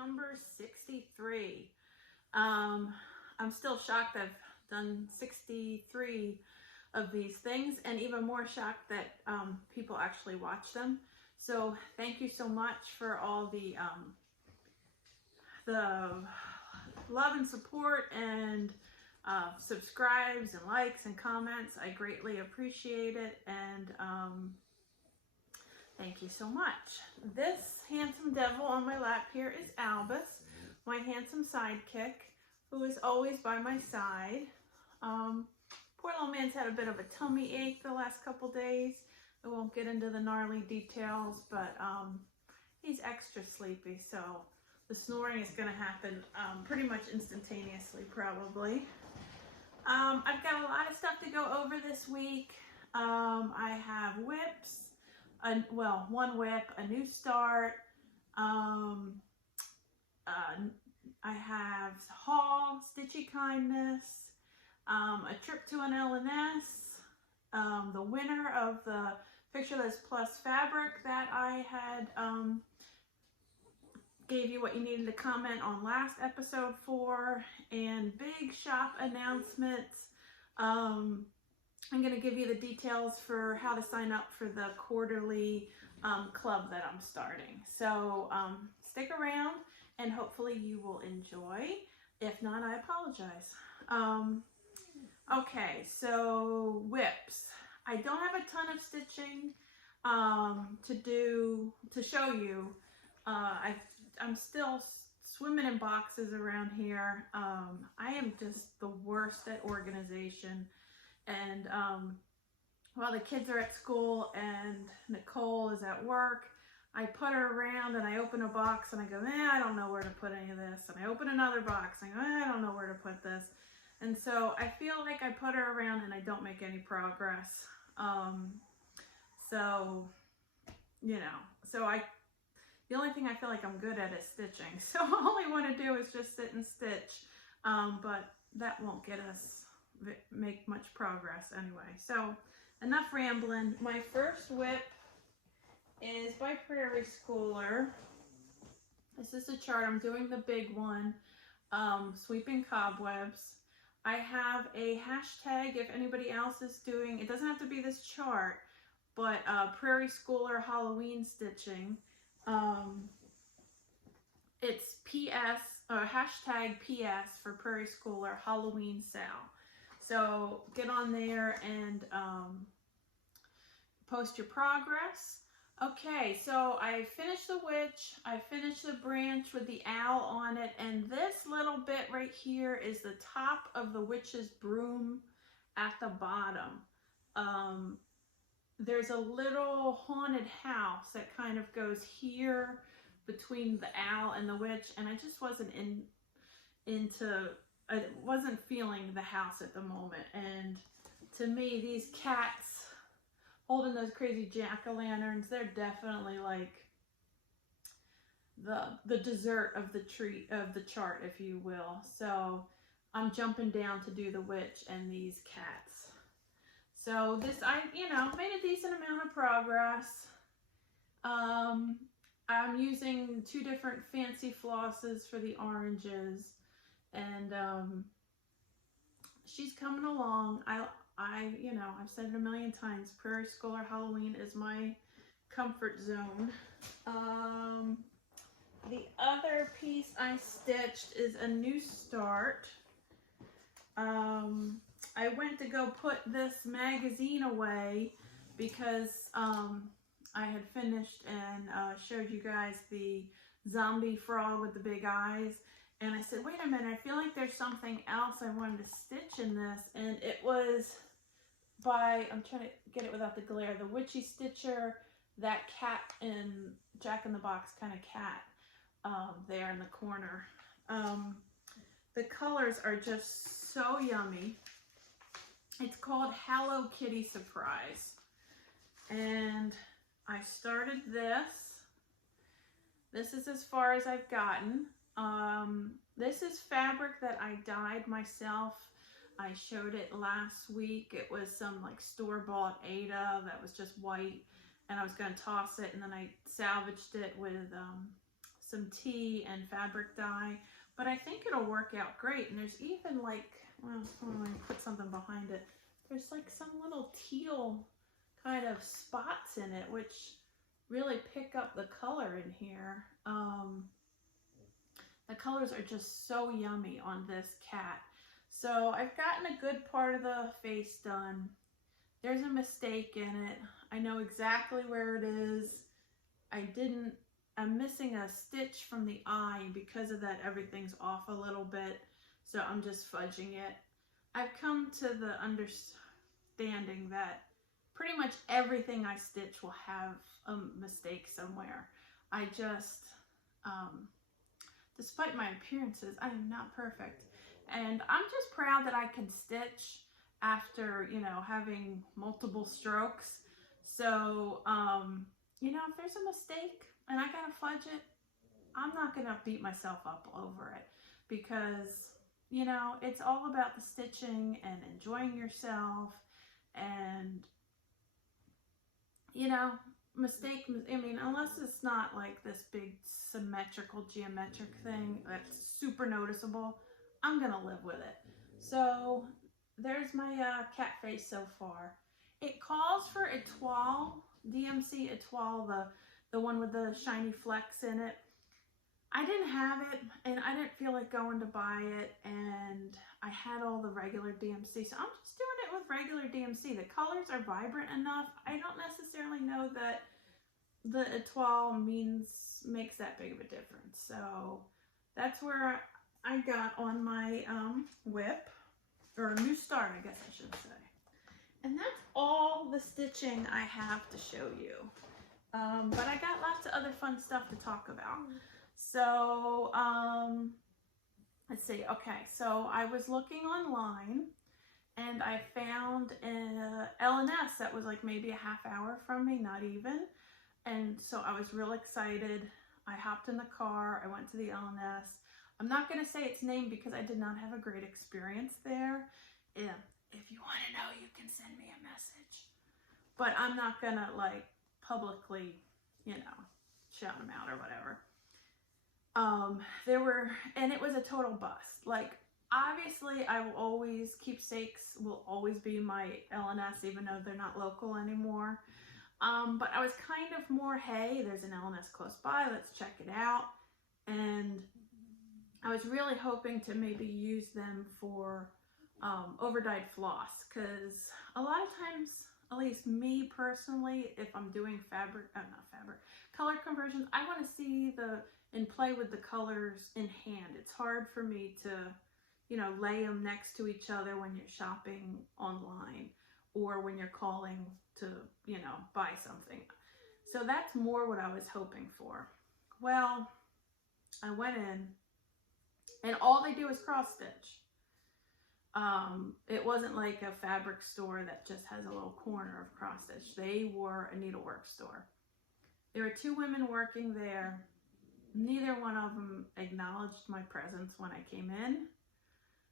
number 63. I'm still shocked I've done 63 of these things, and even more shocked that people actually watch them. So thank you so much for all the love and support and subscribes and likes and comments. I greatly appreciate it, and thank you so much. This handsome devil on my lap here is Albus, my handsome sidekick, who is always by my side. Poor little man's had a bit of a tummy ache the last couple days. I won't get into the gnarly details, but he's extra sleepy, so the snoring is going to happen pretty much instantaneously, probably. I've got a lot of stuff to go over this week. I have whips, well, one whip, a new start. I have haul, Stitchy kindness, a trip to an L&S, the winner of the Pictureless Plus fabric that I had gave you what you needed to comment on last episode for, and big shop announcements. I'm going to give you the details for how to sign up for the quarterly club that I'm starting. So stick around and hopefully you will enjoy. If not, I apologize. Okay, so whips. I don't have a ton of stitching to show you. I'm still swimming in boxes around here. I am just the worst at organization, and while the kids are at school and Nicole is at work, I put her around and I open a box and I go, I don't know where to put any of this, and I open another box and I go, I don't know where to put this. And so I feel like I put her around and I don't make any progress. So, you know, the only thing I feel like I'm good at is stitching. So all I want to do is just sit and stitch. But that won't get us make much progress anyway. So enough rambling. My first whip is by Prairie Schooler. This is the chart. I'm doing the big one, Sweeping Cobwebs. I have a hashtag if anybody else is doing, it doesn't have to be this chart, but Prairie Schooler Halloween stitching. It's PS, hashtag PS for Prairie Schooler Halloween sale. So get on there and post your progress. Okay, so I finished the witch, I finished the branch with the owl on it, and this little bit right here is the top of the witch's broom at the bottom. There's a little haunted house that kind of goes here between the owl and the witch, and I just wasn't I wasn't feeling the house at the moment. And to me, these cats holding those crazy jack-o'-lanterns, they're definitely like the dessert of the chart, if you will. So I'm jumping down to do the witch and these cats. So this, I made a decent amount of progress. I'm using 2 different fancy flosses for the oranges, and she's coming along. I've said it a million times, Prairie Schooler Halloween is my comfort zone. The other piece I stitched is a new start. I went to go put this magazine away because I had finished and showed you guys the zombie frog with the big eyes. And I said, wait a minute, I feel like there's something else I wanted to stitch in this. And it was by, I'm trying to get it without the glare, the Witchy Stitcher, that cat in Jack in the Box kind of cat there in the corner. The colors are just so yummy. It's called Hello Kitty Surprise. And I started this. This is as far as I've gotten. This is fabric that I dyed myself. I showed it last week. It was some like store-bought Ada that was just white, and I was going to toss it, and then I salvaged it with some tea and fabric dye, but I think it'll work out great. And there's even like, well, let me put something behind it. There's like some little teal kind of spots in it, which really pick up the color in here. The colors are just so yummy on this cat. So I've gotten a good part of the face done. There's a mistake in it. I know exactly where it is. I'm missing a stitch from the eye. Because of that, everything's off a little bit. So I'm just fudging it. I've come to the understanding that pretty much everything I stitch will have a mistake somewhere. I just, despite my appearances, I am not perfect. And I'm just proud that I can stitch after, you know, having multiple strokes. So, you know, if there's a mistake and I gotta fudge it, I'm not gonna beat myself up over it, because, you know, it's all about the stitching and enjoying yourself. And, you know, I mean, unless it's not like this big symmetrical geometric thing that's super noticeable, I'm gonna live with it. So there's my cat face so far. It calls for Etoile, DMC Etoile, the one with the shiny flecks in it. I didn't have it, and I didn't feel like going to buy it, and I had all the regular DMC, so I'm just doing it with regular DMC. The colors are vibrant enough. I don't necessarily know that the Etoile makes that big of a difference. So that's where I got on my whip, or a new start, I guess I should say. And that's all the stitching I have to show you. But I got lots of other fun stuff to talk about. So, let's see. Okay, so I was looking online and I found a L&S that was like maybe a half hour from me, not even. And so I was real excited. I hopped in the car. I went to the L&S. I'm not going to say its name because I did not have a great experience there. If you want to know, you can send me a message. But I'm not going to like publicly, you know, shout them out or whatever. And it was a total bust. Like, obviously I will always, Keepsakes will always be my L&S, even though they're not local anymore. But I was kind of more, hey, there's an L&S close by, let's check it out. And I was really hoping to maybe use them for overdyed floss, because a lot of times, at least me personally, if I'm doing color conversions, I want to see and play with the colors in hand. It's hard for me to, you know, lay them next to each other when you're shopping online or when you're calling to, you know, buy something. So that's more what I was hoping for. Well, I went in and all they do is cross stitch. It wasn't like a fabric store that just has a little corner of cross stitch. They were a needlework store. There were two women working there. Neither one of them acknowledged my presence when I came in.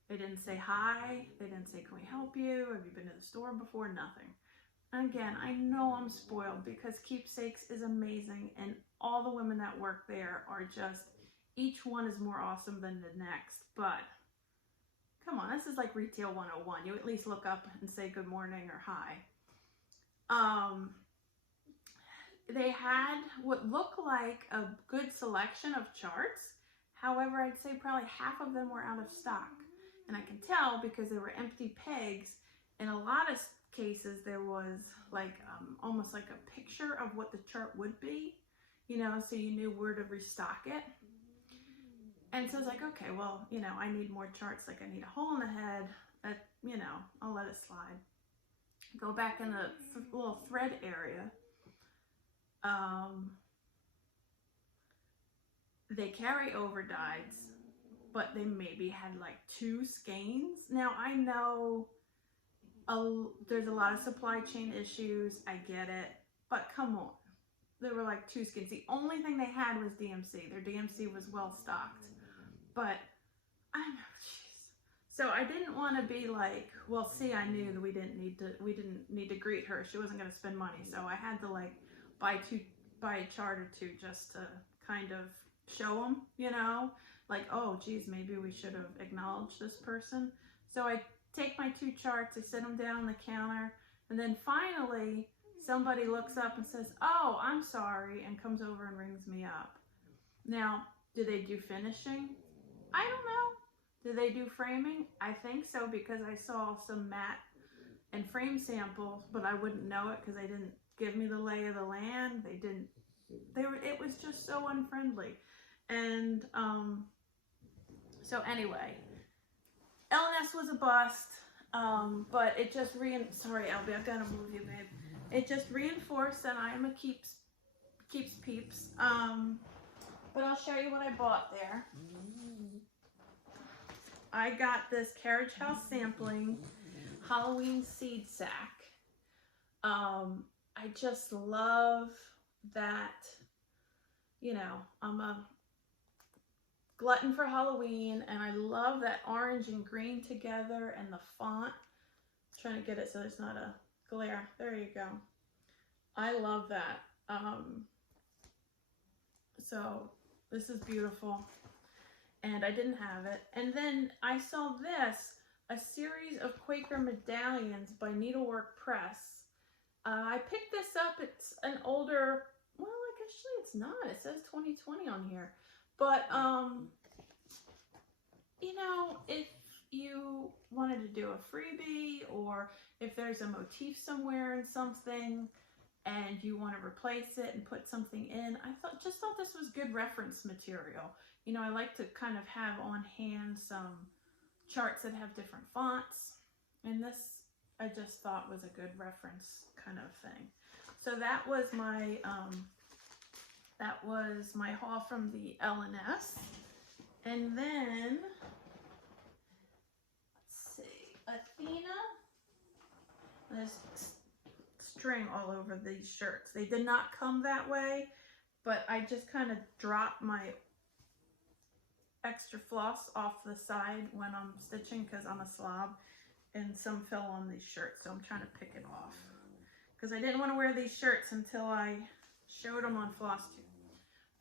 They didn't say hi. They didn't say, can we help you? Have you been to the store before? Nothing. And again, I know I'm spoiled because Keepsakes is amazing, and all the women that work there are just, each one is more awesome than the next. But come on, this is like retail 101. You at least look up and say good morning or hi. They had what looked like a good selection of charts. However, I'd say probably half of them were out of stock. And I can tell because there were empty pegs. In a lot of cases, there was like almost like a picture of what the chart would be, you know, so you knew where to restock it. And so I was like, okay, well, you know, I need more charts. Like I need a hole in the head. You know, I'll let it slide. Go back in the little thread area. They carry overdyes, but they maybe had like 2 skeins. Now I know there's a lot of supply chain issues. I get it, but come on. There were like 2 skeins. The only thing they had was DMC. Their DMC was well stocked, but I don't know, jeez. So I didn't want to be like, well, see, I knew that we didn't need to greet her. She wasn't going to spend money. So I had to like buy a chart or 2 just to kind of show them, you know, like, oh geez, maybe we should have acknowledged this person. So I take my 2 charts, I sit them down on the counter, and then finally somebody looks up and says, oh, I'm sorry, and comes over and rings me up. Now, do they do finishing? I don't know. Do they do framing? I think so, because I saw some matte and frame samples, but I wouldn't know it because they didn't give me the lay of the land. It was just so unfriendly. And so anyway, LNS was a bust, but it just sorry, Albie, I've got to move you, babe. It just reinforced that I am a keeps peeps. But I'll show you what I bought there. I got this Carriage House Sampling Halloween seed sack. I just love that, you know, I'm a glutton for Halloween, and I love that orange and green together, and the font. I'm trying to get it so there's not a glare. There you go. I love that. So this is beautiful, and I didn't have it. And then I saw this, a series of Quaker medallions by Needlework Press. I picked this up. It's an older, well, like, actually it's not. It says 2020 on here. But, you know, if you wanted to do a freebie, or if there's a motif somewhere in something and you want to replace it and put something in, I just thought this was good reference material. You know, I like to kind of have on hand some charts that have different fonts, and this I just thought was a good reference kind of thing. So that was my haul from the LNS. And then let's see, Athena. There's string all over these shirts. They did not come that way, but I just kind of dropped my extra floss off the side when I'm stitching because I'm a slob, and some fell on these shirts, so I'm trying to pick it off because I didn't want to wear these shirts until I showed them on FlossTube.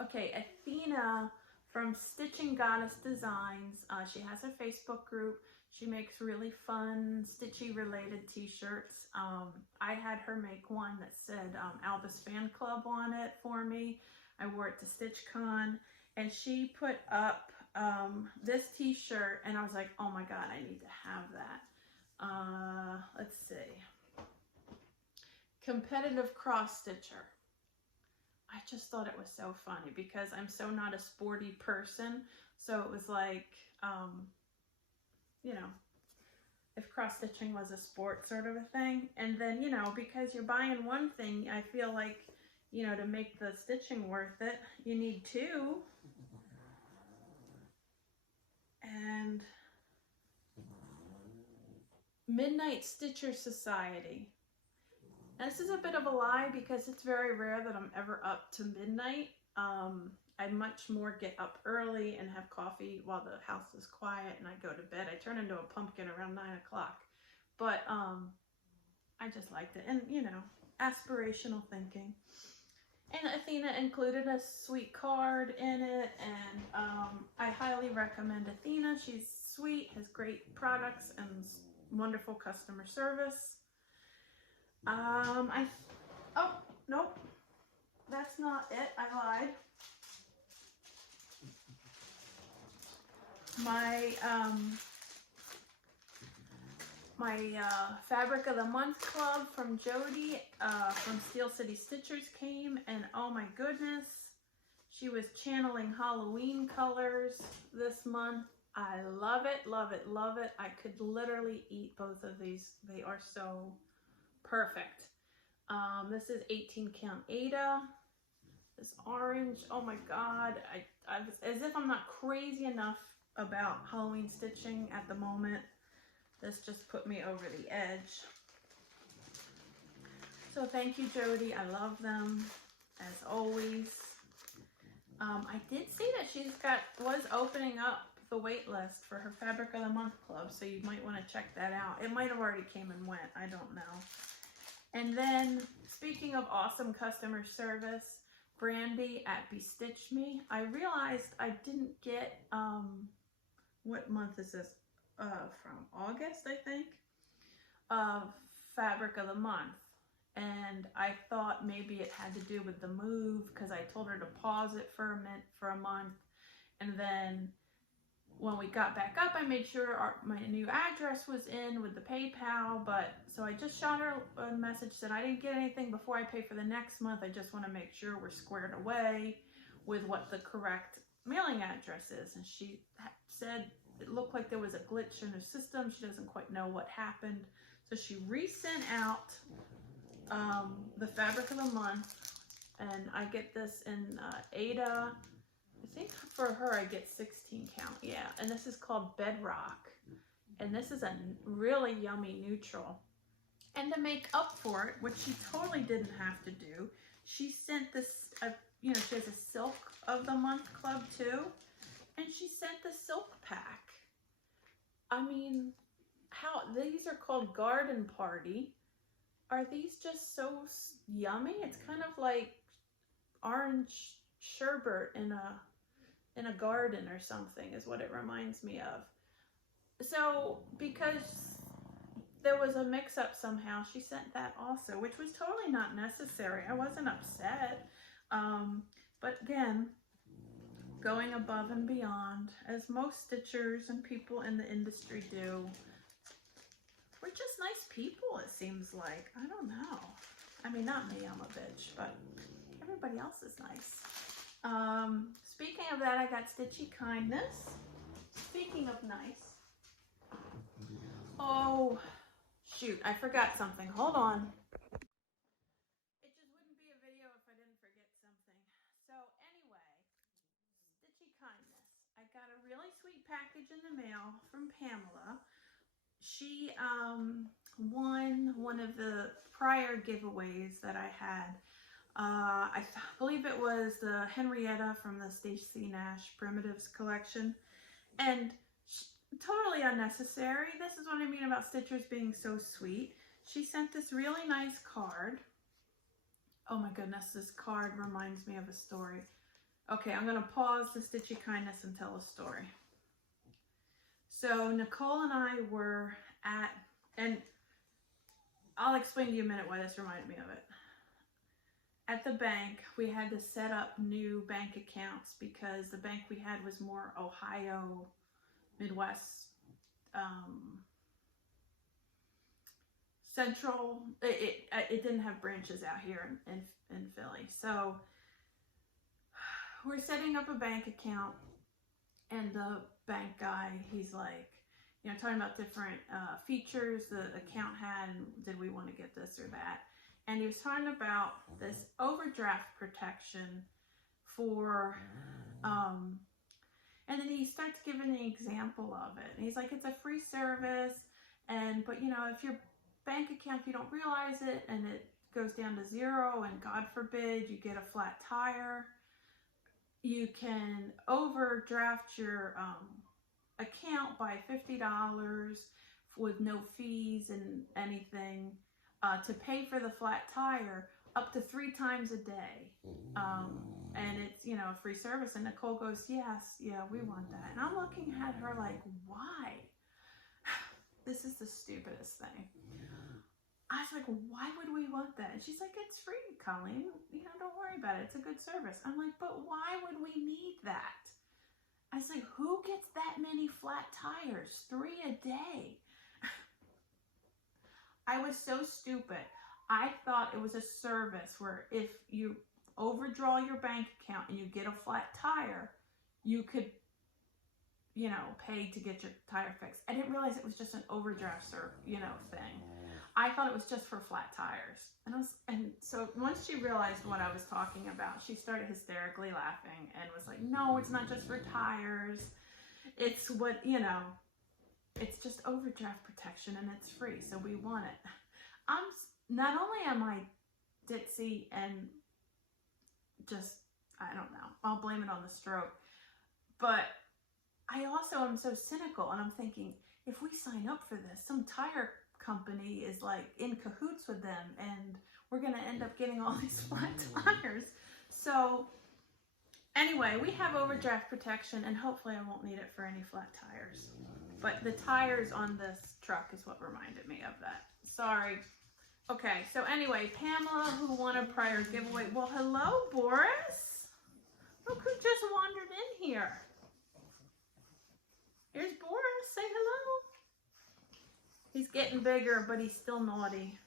Okay, Athena from Stitching Goddess Designs. She has a Facebook group. She makes really fun Stitchy related t-shirts. I had her make one that said Albus Fan Club on it for me. I wore it to StitchCon, and she put up this t-shirt, and I was like, oh my god, I need to have that. Let's see. Competitive cross stitcher. I just thought it was so funny because I'm so not a sporty person. So it was like, you know, if cross stitching was a sport sort of a thing. And then, you know, because you're buying one thing, I feel like, you know, to make the stitching worth it, you need 2. And Midnight Stitcher Society. And this is a bit of a lie because it's very rare that I'm ever up to midnight. I much more get up early and have coffee while the house is quiet, and I go to bed. I turn into a pumpkin around 9 o'clock. But I just liked it. And, you know, aspirational thinking. And Athena included a sweet card in it, and I highly recommend Athena. She's sweet, has great products, and wonderful customer service. Oh, nope, that's not it, I lied. My Fabric of the Month Club from Jody from Steel City Stitchers came, and oh my goodness, she was channeling Halloween colors this month. I love it, love it, love it. I could literally eat both of these. They are so perfect. This is 18 count Ada. This orange, oh my god, I was, as if I'm not crazy enough about Halloween stitching at the moment. This just put me over the edge. So thank you, Jody. I love them as always. I did see that she's was opening up the wait list for her Fabric of the Month Club, so you might want to check that out. It might have already came and went, I don't know. And then, speaking of awesome customer service, Brandy at Bestitch Me. I realized I didn't get, what month is this? From August, I think, fabric of the month. And I thought maybe it had to do with the move, because I told her to pause it for a month. And then when we got back up, I made sure my new address was in with the PayPal. But so I just shot her a message that I didn't get anything before I pay for the next month. I just want to make sure we're squared away with what the correct mailing address is. And she said it looked like there was a glitch in her system. She doesn't quite know what happened. So she resent out the fabric of the month, and I get this in Ada. I think for her I get 16 count, yeah. And this is called Bedrock, and this is a really yummy neutral. And to make up for it, which she totally didn't have to do, she sent this, you know, she has a Silk of the Month club too, and she sent the silk pack. I mean, how, these are called Garden Party. Are these just so yummy? It's kind of like orange sherbet in a garden or something is what it reminds me of. So because there was a mix-up somehow, she sent that also, which was totally not necessary. I wasn't upset. But again, going above and beyond, as most stitchers and people in the industry do. We're just nice people, it seems like. I don't know. I mean, not me, I'm a bitch, but everybody else is nice. Speaking of that, I got Stitchy Kindness. Speaking of nice. Oh, shoot, I forgot something. Hold on. It just wouldn't be a video if I didn't forget something. So anyway, Stitchy Kindness. I got a really sweet package in the mail from Pamela. She won one of the prior giveaways that I had. I believe it was the Henrietta from the Stacey Nash Primitives collection. And totally unnecessary. This is what I mean about Stitchers being so sweet. She sent this really nice card. Oh my goodness, this card reminds me of a story. Okay, I'm going to pause the Stitchy Kindness and tell a story. So Nicole and I were at, and I'll explain to you in a minute why this reminded me of it. At the bank, we had to set up new bank accounts because the bank we had was more Ohio, Midwest, Central. It didn't have branches out here in Philly. So we're setting up a bank account, and the bank guy, he's like, you know, talking about different features the account had, and did we want to get this or that. And he was talking about this overdraft protection for, and then he starts giving the example of it. And he's like, it's a free service, but you know, if your bank account, if you don't realize it, and it goes down to zero, and God forbid you get a flat tire, you can overdraft your account by $50 with no fees and anything to pay for the flat tire up to 3 times a day. And it's, you know, a free service. And Nicole goes, yes, yeah, we want that. And I'm looking at her like, why? This is the stupidest thing. I was like, why would we want that? And she's like, it's free, Colleen. You know, don't worry about it. It's a good service. I'm like, but why would we need that? I was like, who gets that many flat tires? 3 a day. I was so stupid. I thought it was a service where if you overdraw your bank account and you get a flat tire, you could, you know, pay to get your tire fixed. I didn't realize it was just an overdraft or, you know, thing. I thought it was just for flat tires. And so once she realized what I was talking about, she started hysterically laughing and was like, no, it's not just for tires. It's what, you know, it's just overdraft protection and it's free. So we want it. Not only am I ditzy and just, I don't know, I'll blame it on the stroke, but I also am so cynical, and I'm thinking, if we sign up for this, some tire company is like in cahoots with them, and we're going to end up getting all these flat tires. So anyway, we have overdraft protection, and hopefully I won't need it for any flat tires. But the tires on this truck is what reminded me of that. Sorry. Okay, so anyway, Pamela, who won a prior giveaway. Well, hello, Boris. Look who just wandered in here. Here's Boris. Say hello. He's getting bigger, but he's still naughty.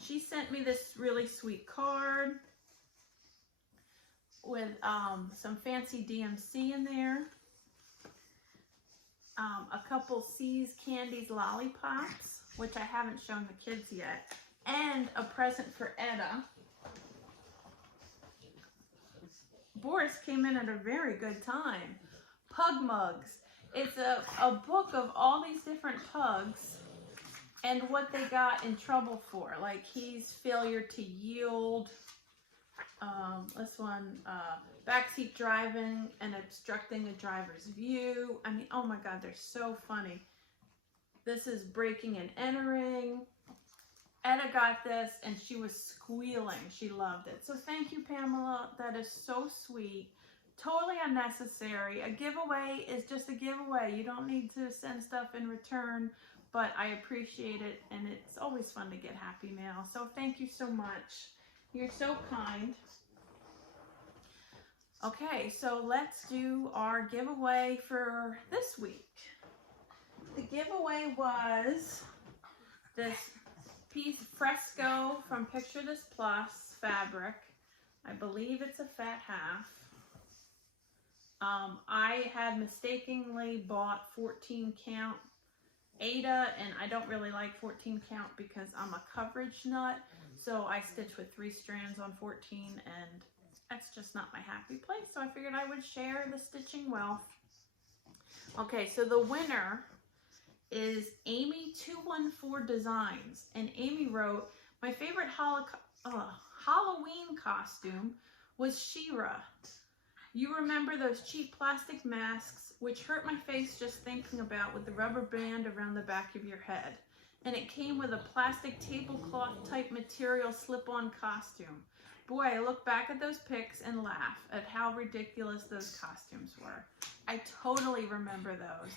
She sent me this really sweet card with some fancy DMC in there. A couple C's Candies lollipops, which I haven't shown the kids yet, and a present for Etta. Boris came in at a very good time. Pug mugs. It's a book of all these different pugs and what they got in trouble for. Like he's failure to yield. This one, backseat driving and obstructing a driver's view. I mean, oh my God, they're so funny. This is breaking and entering. Etta got this and she was squealing. She loved it. So thank you, Pamela. That is so sweet. Totally unnecessary. A giveaway is just a giveaway. You don't need to send stuff in return, but I appreciate it, and it's always fun to get happy mail. So thank you so much. You're so kind. Okay, so let's do our giveaway for this week. The giveaway was this piece Fresco from Picture This Plus fabric. I believe it's a fat half. I had mistakenly bought 14 count Ada, and I don't really like 14 count because I'm a coverage nut. So I stitch with 3 strands on 14, and that's just not my happy place. So I figured I would share the stitching wealth. Okay, so the winner is Amy214 Designs, and Amy wrote, my favorite Halloween costume was She-Ra. You remember those cheap plastic masks, which hurt my face just thinking about, with the rubber band around the back of your head. And it came with a plastic tablecloth type material slip-on costume. Boy, I look back at those pics and laugh at how ridiculous those costumes were. I totally remember those.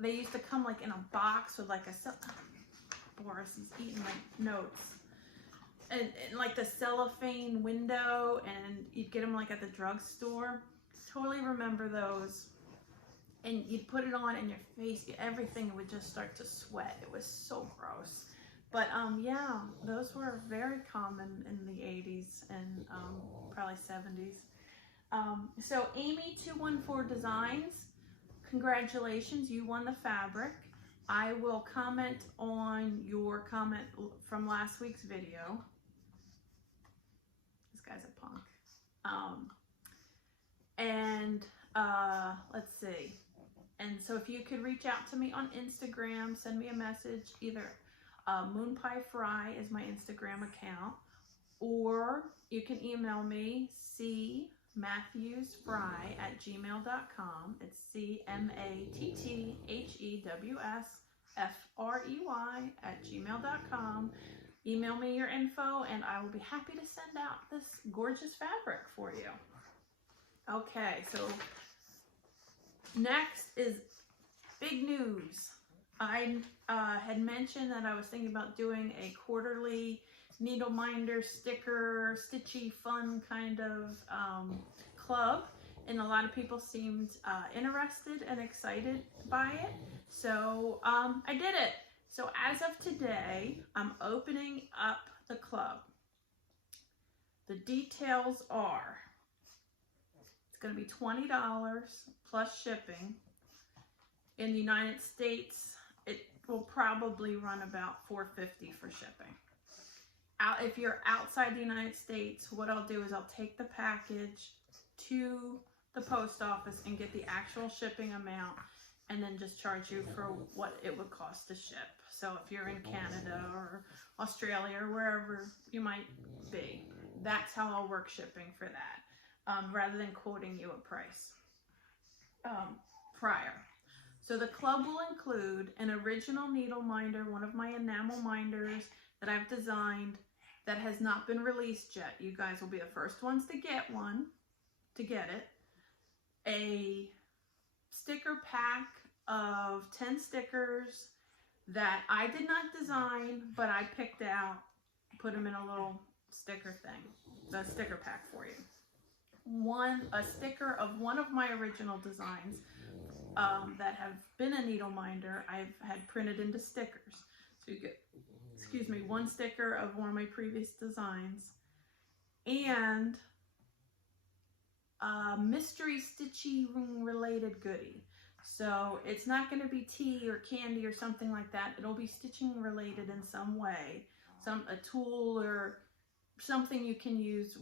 They used to come like in a box with like a, Boris is eating like notes. And like the cellophane window, and you'd get them like at the drugstore. Totally remember those. And you'd put it on and your face, everything would just start to sweat. It was so gross. But yeah, those were very common in the 80s and probably 70s. So Amy214 Designs, congratulations, you won the fabric. I will comment on your comment from last week's video. This guy's a punk. Let's see. And so if you could reach out to me on Instagram, send me a message. Either Moonpie Fry is my Instagram account, or you can email me, cmatthewsfry@gmail.com. It's cmatthewsfrey@gmail.com. Email me your info, and I will be happy to send out this gorgeous fabric for you. Okay, so next is big news. I had mentioned that I was thinking about doing a quarterly needleminder sticker, stitchy, fun kind of club, and a lot of people seemed interested and excited by it. So I did it. So as of today, I'm opening up the club. The details are, it's going to be $20 plus shipping. In the United States, it will probably run about $4.50 for shipping. If you're outside the United States, what I'll do is I'll take the package to the post office and get the actual shipping amount, and then just charge you for what it would cost to ship. So if you're in Canada or Australia or wherever you might be, that's how I'll work shipping for that, rather than quoting you a price prior. So the club will include an original needle minder, one of my enamel minders that I've designed, that has not been released yet. You guys will be the first ones to get it. A sticker pack of 10 stickers that I did not design, but I picked out, put them in a little sticker thing, the sticker pack for you. A sticker of one of my original designs that have been a needle minder, I've had printed into stickers. So you get, excuse me, one sticker of one of my previous designs, and a mystery Stitchy related goodie. So it's not going to be tea or candy or something like that. It'll be stitching related in some way, a tool or something you can use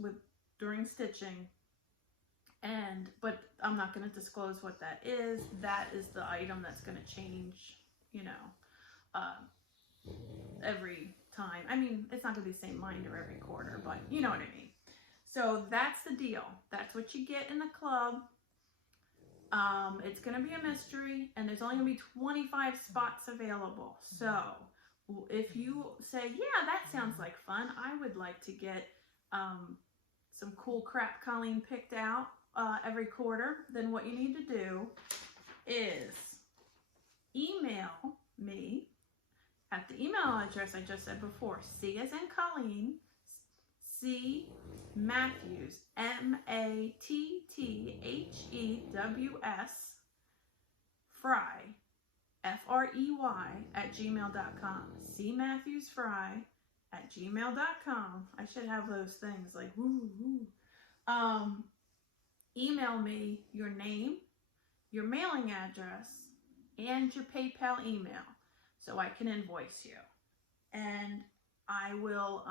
during stitching. But I'm not going to disclose what that is. That is the item that's going to change, you know, every time. I mean, it's not going to be the same minder every quarter, but you know what I mean. So that's the deal. That's what you get in the club. It's going to be a mystery, and there's only going to be 25 spots available. So if you say, yeah, that sounds like fun, I would like to get some cool crap Colleen picked out every quarter, then what you need to do is email me at the email address I just said before, C as in Colleen, C Matthews, MATTHEWS, Fry, FREY @gmail.com. cmatthewsfry@gmail.com. I should have those things like woo woo. Email me your name, your mailing address, and your PayPal email so I can invoice you. And I will,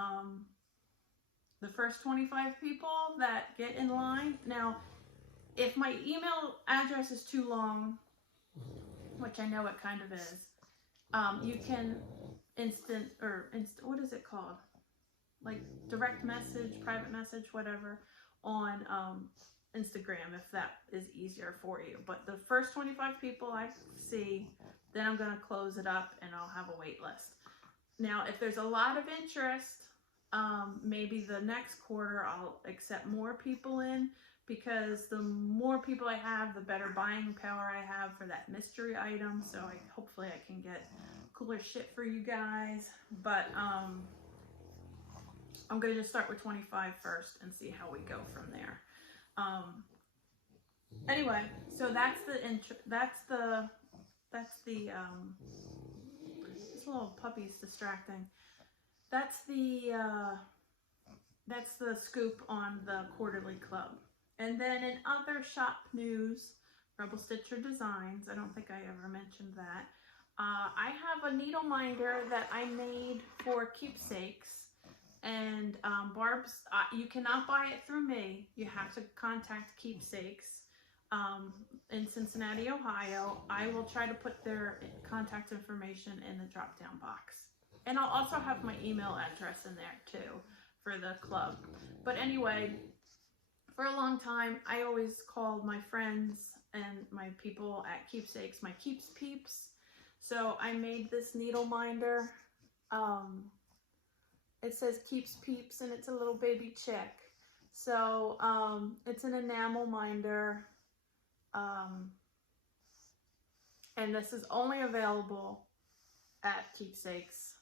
the first 25 people that get in line. Now, if my email address is too long, which I know it kind of is, you can what is it called? Like direct message, private message, whatever, on Instagram if that is easier for you. But the first 25 people I see, then I'm going to close it up and I'll have a wait list. Now, if there's a lot of interest, maybe the next quarter I'll accept more people in, because the more people I have, the better buying power I have for that mystery item. So hopefully I can get cooler shit for you guys. But I'm going to just start with 25 first and see how we go from there. Anyway, so that's this little puppy's distracting. That's the scoop on the Quarterly Club. And then in other shop news, Rebel Stitcher Designs, I don't think I ever mentioned that. I have a needle minder that I made for Keepsakes. And Barb's, you cannot buy it through me. You have to contact Keepsakes in Cincinnati, Ohio. I will try to put their contact information in the drop-down box. And I'll also have my email address in there too for the club. But anyway, for a long time, I always called my friends and my people at Keepsakes my Keeps Peeps. So I made this needle minder. It says Keeps Peeps, and it's a little baby chick. So it's an enamel minder. And this is only available at Keepsakes.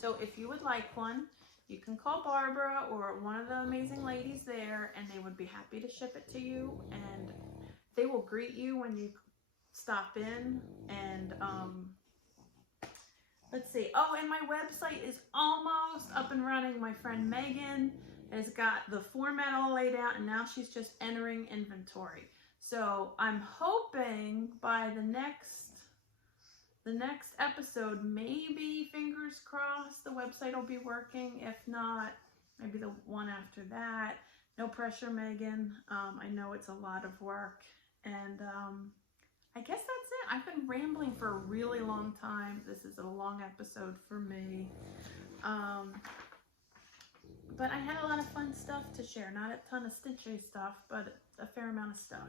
So if you would like one, you can call Barbara or one of the amazing ladies there, and they would be happy to ship it to you. And they will greet you when you stop in. And let's see. Oh, and my website is almost up and running. My friend Megan has got the format all laid out, and now she's just entering inventory. So I'm hoping by the next episode, maybe, fingers crossed, the website will be working. If not, maybe the one after that. No pressure, Megan. I know it's a lot of work. And I guess that's it. I've been rambling for a really long time. This is a long episode for me. But I had a lot of fun stuff to share. Not a ton of Stitchy stuff, but a fair amount of stuff.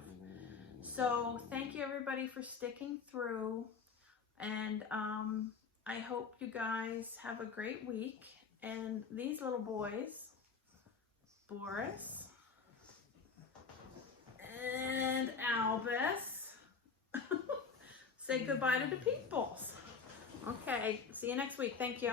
So thank you everybody for sticking through. And I hope you guys have a great week. And these little boys, Boris and Albus, say goodbye to the peoples. Okay, see you next week. Thank you.